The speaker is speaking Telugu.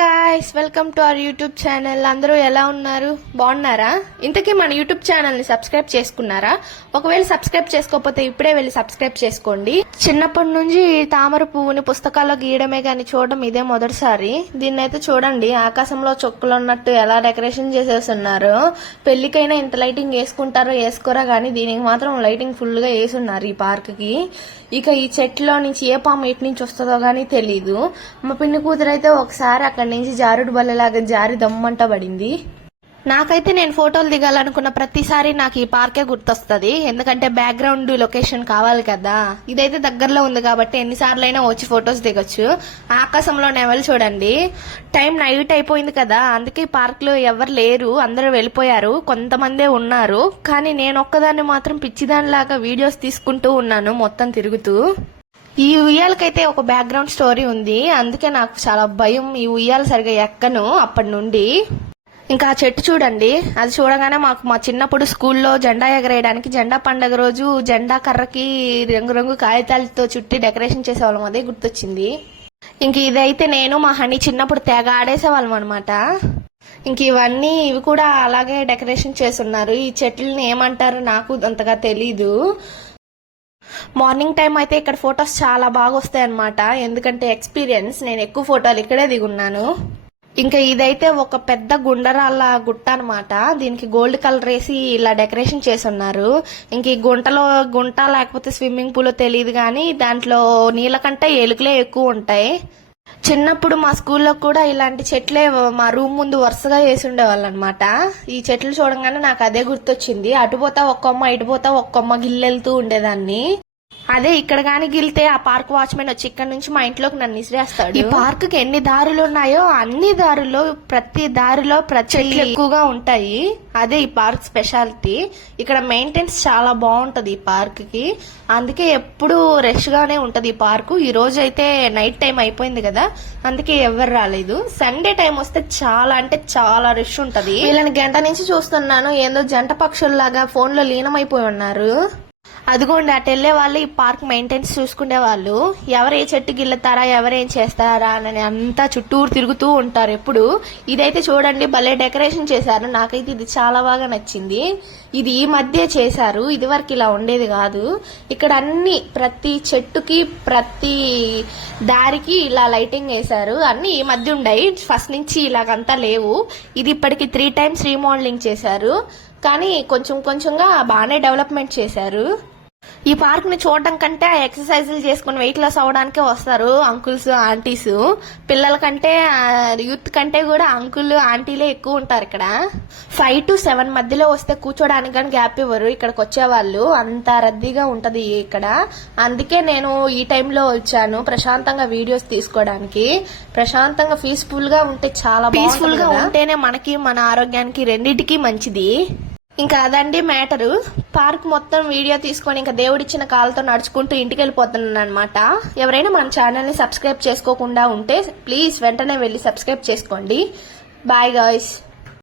Guys, welcome to our YouTube channel. అందరూ ఎలా ఉన్నారు? బాగున్నారా? ఇంతకీ మన యూట్యూబ్ ఛానల్ ని సబ్స్క్రైబ్ చేసుకున్నారా? ఒకవేళ సబ్స్క్రైబ్ చేసుకోకపోతే ఇప్పుడే వెళ్ళి సబ్స్క్రైబ్ చేసుకోండి. చిన్నప్పటి నుంచి తామర పువ్వుని పుస్తకాల్లో గీయడమే గాని చూడడం ఇదే మొదటిసారి. దీన్నైతే చూడండి, ఆకాశంలో చుక్కలు ఉన్నట్టు ఎలా డెకరేషన్ చేసేస్తున్నారు. పెళ్లికైనా ఇంత లైటింగ్ వేసుకుంటారో వేసుకోరా గానీ దీనికి మాత్రం లైటింగ్ ఫుల్ గా వేసున్నారు ఈ పార్క్ కి. ఇక ఈ చెట్లో నుంచి ఏ పాము ఎటు నుంచి వస్తుందో గానీ తెలీదు. మా పిన్ని కూతురైతే ఒకసారి అక్కడి నుంచి జారుడు బల్లలాగా జారి దమ్మంట పడింది. నాకైతే నేను ఫోటోలు దిగాలనుకున్న ప్రతిసారి నాకు ఈ పార్కే గుర్తొస్తుంది. ఎందుకంటే బ్యాక్గ్రౌండ్ లొకేషన్ కావాలి కదా. ఇదైతే దగ్గరలో ఉంది కాబట్టి ఎన్నిసార్లైనా వచ్చి ఫొటోస్ దిగొచ్చు. ఆకాశంలో నెమలు చూడండి. టైం నైట్ అయిపోయింది కదా, అందుకే పార్క్ లో ఎవరు లేరు, అందరూ వెళ్ళిపోయారు. కొంతమందే ఉన్నారు, కానీ నేను ఒక్కదాన్ని మాత్రం పిచ్చిదానిలాగా వీడియోస్ తీసుకుంటూ ఉన్నాను మొత్తం తిరుగుతూ. ఈ ఉయ్యాలకైతే ఒక బ్యాక్గ్రౌండ్ స్టోరీ ఉంది, అందుకే నాకు చాలా భయం. ఈ ఉయ్యాలు సరిగా ఎక్కను అప్పటి నుండి. ఇంకా ఆ చెట్టు చూడండి, అది చూడగానే మాకు మా చిన్నప్పుడు స్కూల్లో జెండా ఎగరేయడానికి జెండా పండుగ రోజు జెండా కర్రకి రంగురంగు కాగితాలతో చుట్టి డెకరేషన్ చేసేవాళ్ళం, అదే గుర్తొచ్చింది. ఇంక ఇదైతే నేను మా హనీ చిన్నప్పుడు తెగ ఆడేసేవాళ్ళం అనమాట. ఇంక ఇవి కూడా అలాగే డెకరేషన్ చేస్తున్నారు. ఈ చెట్లని ఏమంటారు నాకు అంతగా తెలీదు. మార్నింగ్ టైం అయితే ఇక్కడ ఫొటోస్ చాలా బాగా వస్తాయి అనమాట. ఎందుకంటే ఎక్స్పీరియన్స్, నేను ఎక్కువ ఫోటోలు ఇక్కడే దిగున్నాను. ఇంకా ఇదైతే ఒక పెద్ద గుండరాళ్ళ గుట్ట అనమాట. దీనికి గోల్డ్ కలర్ వేసి ఇలా డెకరేషన్ చేసి ఉన్నారు. ఇంక ఈ గుంట లేకపోతే స్విమ్మింగ్ పూల్ తెలియదు కానీ దాంట్లో నీళ్ళ కంటే ఎలుకలే ఎక్కువ ఉంటాయి. చిన్నప్పుడు మా స్కూల్లో కూడా ఇలాంటి చెట్లే మా రూమ్ ముందు వరుసగా వేసి ఉండేవాళ్ళు అనమాట. ఈ చెట్లు చూడంగానే నాకు అదే గుర్తొచ్చింది. అటుపోతా ఒక్కొమ్మ, ఇటుపోతా ఒక్కొమ్మ గిల్లెళ్తూ ఉండేదాన్ని. అదే ఇక్కడ గాని గిలితే ఆ పార్క్ వాచ్మెన్ వచ్చి ఇక్కడ నుంచి మా ఇంట్లోకి నన్ను ఇసిరేస్తాడు. ఈ పార్క్ కి ఎన్ని దారులు ఉన్నాయో అన్ని దారుల్లో ప్రతి దారిలో చెట్లు ఎక్కువగా ఉంటాయి. అదే ఈ పార్క్ స్పెషాలిటీ. ఇక్కడ మెయింటెనెన్స్ చాలా బాగుంటది ఈ పార్క్ కి, అందుకే ఎప్పుడు రష్ గానే ఉంటది ఈ పార్క్. ఈ రోజు అయితే నైట్ టైం అయిపోయింది కదా, అందుకే ఎవరు రాలేదు. సండే టైం వస్తే చాలా అంటే చాలా రష్ ఉంటది. వీళ్ళని గంట నుంచి చూస్తున్నాను, ఏందో జంట పక్షుల్లాగా ఫోన్ లో లీనమైపోయి ఉన్నారు. అదిగోండి అటు వెళ్లే వాళ్ళు ఈ పార్క్ మెయింటెనెన్స్ చూసుకునే వాళ్ళు. ఎవరు ఏ చెట్టు గిల్లుతారా, ఎవరేం చేస్తారా అని అంతా చుట్టూరు తిరుగుతూ ఉంటారు ఎప్పుడు. ఇదైతే చూడండి భలే డెకరేషన్ చేశారు. నాకైతే ఇది చాలా బాగా నచ్చింది. ఇది ఈ మధ్య చేశారు, ఇది వరకు ఇలా ఉండేది కాదు. ఇక్కడ అన్ని ప్రతి చెట్టుకి ప్రతి దారికి ఇలా లైటింగ్ వేశారు. అన్ని ఈ మధ్య ఉన్నాయి, ఫస్ట్ నుంచి ఇలాగంతా లేవు. ఇది ఇప్పటికి 3 times రీమోడలింగ్ చేశారు, కానీ కొంచెం కొంచెంగా బాగానే డెవలప్మెంట్ చేశారు. ఈ పార్క్ ని చూడడం కంటే ఎక్సర్సైజులు చేసుకుని వెయిట్ లాస్ అవడానికే వస్తారు అంకుల్స్ ఆంటీస్. పిల్లల కంటే యూత్ కంటే కూడా అంకుల్ ఆంటీలే ఎక్కువ ఉంటారు ఇక్కడ. 5 to 7 మధ్యలో వస్తే కూర్చోడానికి కానీ గ్యాప్ ఇవ్వరు ఇక్కడికి వచ్చేవాళ్ళు, అంత రద్దీగా ఉంటది ఇక్కడ. అందుకే నేను ఈ టైంలో వచ్చాను ప్రశాంతంగా వీడియోస్ తీసుకోవడానికి. ప్రశాంతంగా పీస్ఫుల్ గా ఉంటే చాలా పీస్ఫుల్ గా ఉంటేనే మనకి మన ఆరోగ్యానికి రెండింటికి మంచిది. ఇంకా అదండి మ్యాటరు. పార్క్ మొత్తం వీడియో తీసుకొని ఇంకా దేవుడిచ్చిన కాళ్ళతో నడుచుకుంటూ ఇంటికి వెళ్ళిపోతున్నాను అనమాట. ఎవరైనా మన ఛానల్ ని సబ్స్క్రైబ్ చేసుకోకుండా ఉంటే ప్లీజ్ వెంటనే వెళ్ళి సబ్స్క్రైబ్ చేసుకోండి. Bye guys.